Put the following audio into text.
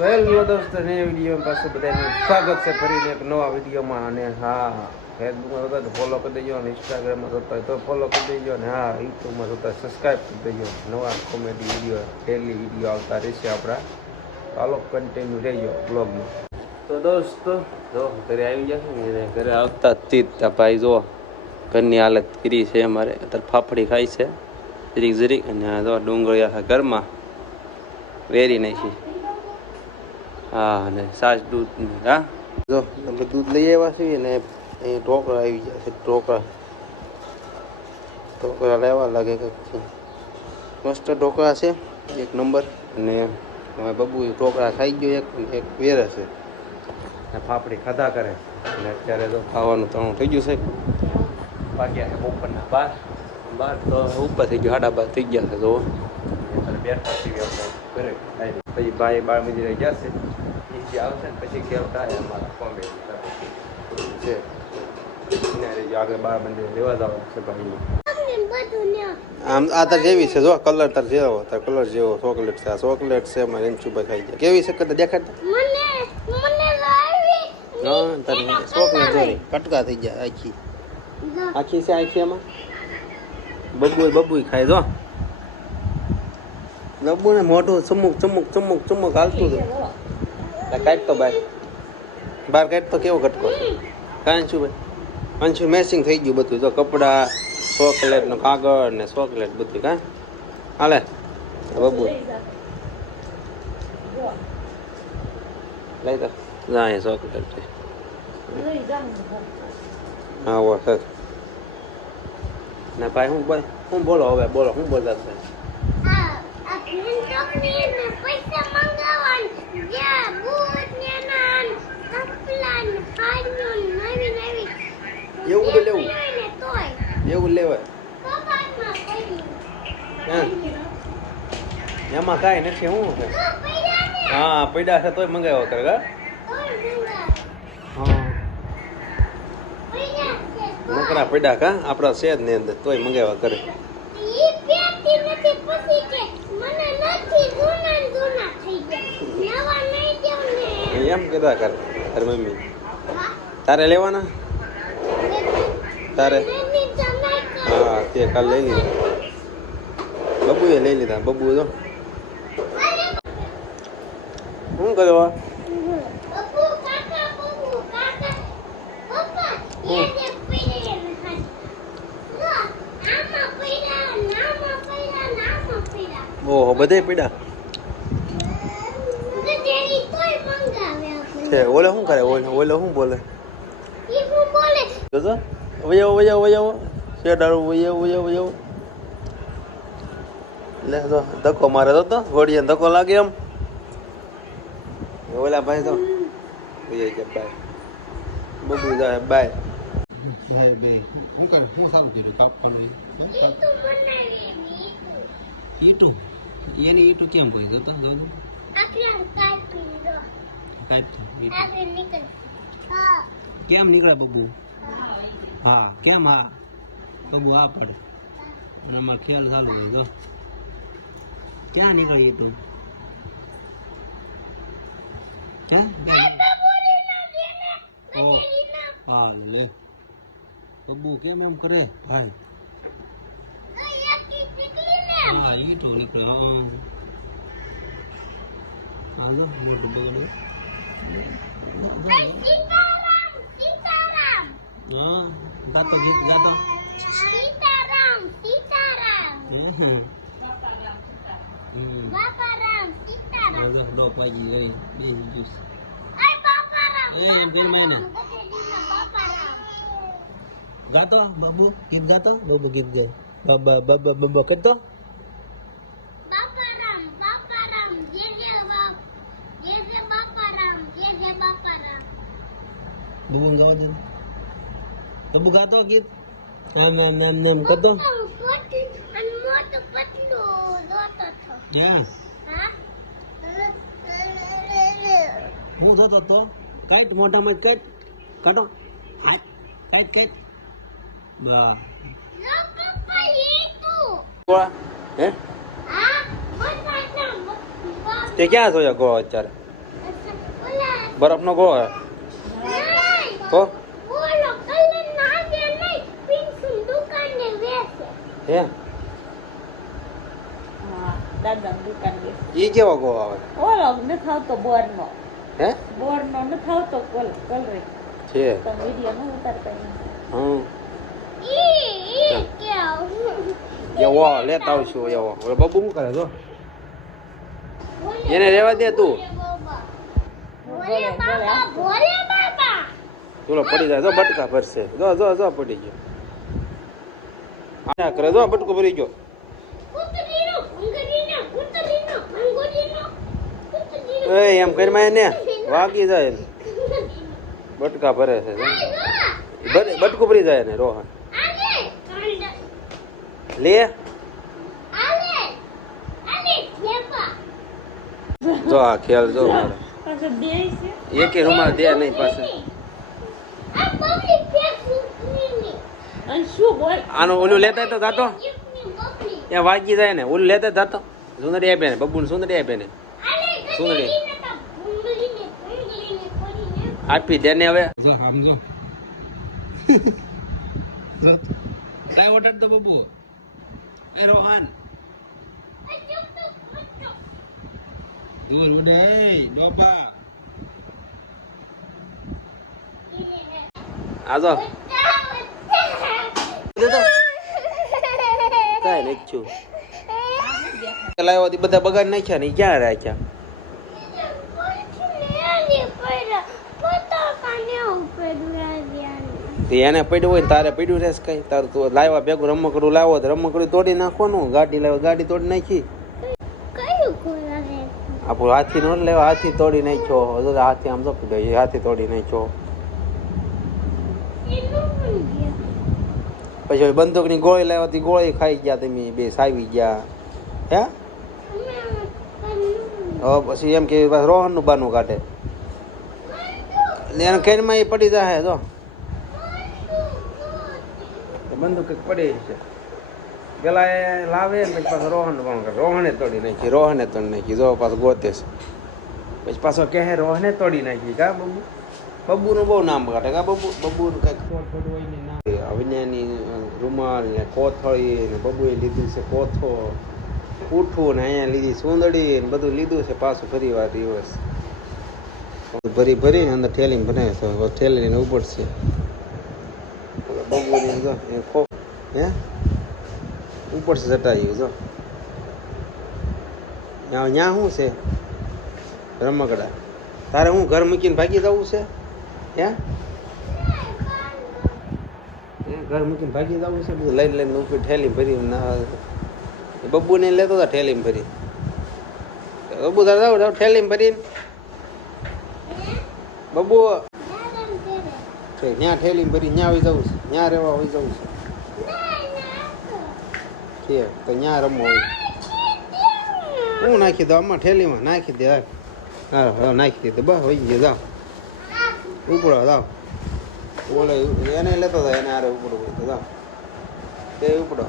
તો હેલો દોસ્તો ને વીડિયો પાસે બધાનું સ્વાગત છે ફરીને એક નવા વિડીયોમાં. અને હા, ફેસબુકમાં જોતા ફોલો કરી દેજો અને ઇન્સ્ટાગ્રામમાં જોતા હોય તો ફોલો કરી દેજો. અને હા યુટ્યુબમાં જોતા સબસ્ક્રાઈબ કરી દેજો. નવા કોમેડી વીડિયો ડેલી વીડિયો આવતા રહેશે આપણા. ચાલો કન્ટિન્યુ રહેજો બ્લોગમાં તો દોસ્તો, જો ઘરે આવી જશે ઘરે આવતા જ ભાઈ, જો, ઘરની હાલત કરી છે અમારે. અત્યારે ફાફડી ખાય છે જરીક ઝીરીક અને આ જો ડુંગળી આખા ઘરમાં વેરી નાખી. હા અને સાસ દૂધ ને હા? જો તમે દૂધ લઈ આવ્યા છીએ ને અહીં ઢોકળા આવી ગયા છે ઢોકળા. ઢોકળા લેવા લાગે કંઈક મસ્ત ઢોકળા છે એક નંબર. અને હવે બબુ ઢોકળા ખાઈ ગયો એક એક વેરે છે. અને ફાફડી ખાધા કરે. અને અત્યારે તો ખાવાનું તણું થઈ ગયું છે. વાગ્યા છે બપોરના બાર. બાર તો ઉપર થઈ ગયો સાડા બાર થઈ ગયા છે તો બેઠા છીએ ખાઈને. પછી ભાઈ બાળ મંદિરે ગયા છે. જે આવશે ને પછી કેવતા થાય અમારા કોમ્બે છે. આગળ બાર મંદિરે લેવા જવાનું છે ભાઈ આમ આ તાર જેવી છે જો કલર તાર જેવો તાર કલર જેવો ચોકલેટ છે. આ ચોકલેટ છે એમાં રેન્ચુભાઈ ખાઈ જાય કેવી છે કદાચ દેખાડતા? હા તાર ચોકલેટ જોરી કટકા થઈ જાય આખી. આખી છે આખી એમાં? બબુ બબુ ખાય જો. બબુ ને મોટું ચમુક ચમુક ચમુક ચમુક હાલતું હતું. કાઢ તો બહાર બહાર કાઢ તો કેવો કટકો કાંઈ છું ભાઈ અંશુ મેચિંગ થઈ ગયું બધું જો કપડા ચોકલેટ નો કાગળ ને ચોકલેટ બધું કા હાલે બબુ લઈ તો ના એ ચોકલેટ છે હા વો સર ને ભાઈ હું બોલ હું બોલો હવે બોલો હું બોલતા છે એવું બધું લેવું એવું લેવાય હા એમાં કાંઈ નથી શું છે હા પૈડા છે તોય મંગાવ્યો કરે હા નકરા પૈડા કા આપણા છે ની અંદર તોય મંગાવ્યા કરે કીધા કર તારી મમ્મી. તારે લેવાના? તારે? હા તે કાલ લઈ લીધા. બબુએ લઈ લીધા બબુ જો. શું કર્યો ઓહો બધે પીડા? છે ઓલે શું કરે ઓલે ઓલે શું બોલે જોજો વૈયાવો વૈયાવો વૈયાવો દારૂ વૈયાવો વૈયાવો વૈયાવો લે તો ધક્કો મારે તો ઘોડીએ ધક્કો લાગે એમ ઓલા ભાઈ તો વૈયા કે બાય બબુ જાય બાય ભાઈ બે શું કરે શું સારું કર્યું કાપવાનું ઈટું એની ઈટું કેમ કોઈ જોતો કેમ નીકળે બબુ હા કેમ હા? બબુ હા પડે. અને અમારે ખ્યાલ ચાલુ હોય જો. ક્યાં નીકળી તું? ક્યાં ઓ હા લે. બબુ કેમ એમ કરે? ભાઈ હા ઈ તો નીકળે હા. હાલો મોટું બગડે હા ગાતો ગીત ગાતો. સીતારામ સીતારામ. બાપારામ સીતારામ. લો પાજી ગઈ બે જ્યુસ અરે બાપારામ એ એમ કેમ નહીં ને ગધેડીના બાપારામ. ગાતો બાબુ ગીત ગાતો? બાબુ ગીત ગા બાબા બાબા બાબા કરતો બાપારામ બાપારામ જે જે બાપ જે જે બાપારામ જે જે બાપારામ બાબુ ગાવા દે બાબુ ગાતો ગીત આમ આમ આમ આમ કરતો હા હું થતો તો કાઈટ મોઢામાં કાઈટ કાઢો હાથ કાઈટ કાઈટ બા હે તે ક્યાં સોયા ગોળો અત્યારે બરફનો ગોળો હે. તો? બોલો ના હે? હા દાદાની દુકાન ગઈ ઈ કેવો ગો આવે? ઓલો નથી આવતો બોરનો. હે? બોરનો નથી આવતો કલ કલરે. છે. તમે વીડિયો ન ઉતારતા. હમ. ઈ ઈ કેવું? એવો લેતા આવશું એવો. ઓલો બબુ શું કરે તો? એને રહેવા દે તું. બોલે બાબા ભોલે બાબા પડી જાય જો બટકા ભરશે. જો જો જો પડી ગયો. આ કરે જો બટકો ભરી ગયો. એ એમ કરી ને વાગી જાય. બટકા ભરે છે. બટકું ભરી જાય ને રોહન. લે. જો આ ખ્યાલ જો મારે. એકે રૂમાલ દે નહીં પાસે આ બબલી ફેક કૂતરીની અને શું બોલ આનું ઓલું લેતા તો જાતો? એકની વાગી જાય ને ઓલું લેતા જાતો? સુંદરી આપે ને બબુને સુંદરી આપે ને. સુંદરી. આપી દે ને હવે. જો આમ જો. જો. ઓર્ડર તો બબુ? એ રોહન. દૂર ઉડે ડોપા. આજો. કાઈ છું લાવ્યો બધા બગાડ નાખ્યા ને ક્યાં રાખ્યા? એને પડ્યું હોય તારે પડ્યું રહેશે કઈ. તારું તું લાવ્યા ભેગું રમકડું લાવો તો રમકડું તોડી નાખવાનું. ગાડી લાવ્યો ગાડી તોડી નાખી. આપણું હાથી નો લેવા હાથી તોડી નાખ્યો. હાથી આમ તો હાથી તોડી નાખ્યો. પછી બંદૂકની ગોળી હતી ગોળી ખાઈ ગયા તમે બે સાવી ગયા. હે? હવે પછી એમ કે રોહન રોહનનું બાનું કાઢે. એને કેનમાં એ પડી જાય તો બંદૂક પડી છે. પેલા એ લાવે ને પછી પાછો રોહન રોહને તોડી નાખી. રોહને તોડી નાખી. જો પાછો ગોતે છે. પછી પાછો કહે રોહને તોડી નાખી. કા બબુ? બબુનું બહુ નામ કાઢે કા બબુ બબુનું કંઈક થોડું હોય ને નામ રૂમાલ ને કોથળી ને બબુએ લીધું છે કોથો પૂઠું ને અહીંયા લીધી સુંદડી ને બધું લીધું છે પાછું ફરી વાર દિવસ ભરી ભરી અંદર ઠેલીને બનાવે છે ઠેલીને ઉપડશે બબુની જો ખો હે ઉપડશે ચટાઈ જો ત્યાં શું છે રમકડા તારે હું ઘર મૂકીને ભાગી જવું છે હે? ઘર મૂકીને ભાગી જવું છે બધું. લઈને લઈને ઉપર ઠેલી ભરી ના બબ્બુને લેતો હતા ઠેલી ભરી. બબ્બુ તારે જાવ જાવ ઠેલી ભરીને. બબ્બુ ત્યાં ઠેલી ભરી ત્યાં આવી જવું છે. ત્યાં રહેવા આવી જવું છે. તો ત્યાં રમવું હોય હું નાખી દઉં, આમાં ઠેલીમાં નાખી દે. હા નાખી દીધું બસ હોય જાઓ. ઉપડો હતા ઓલે એને લેતો હતો એને આરે ઉપડો તો તે ઉપડો.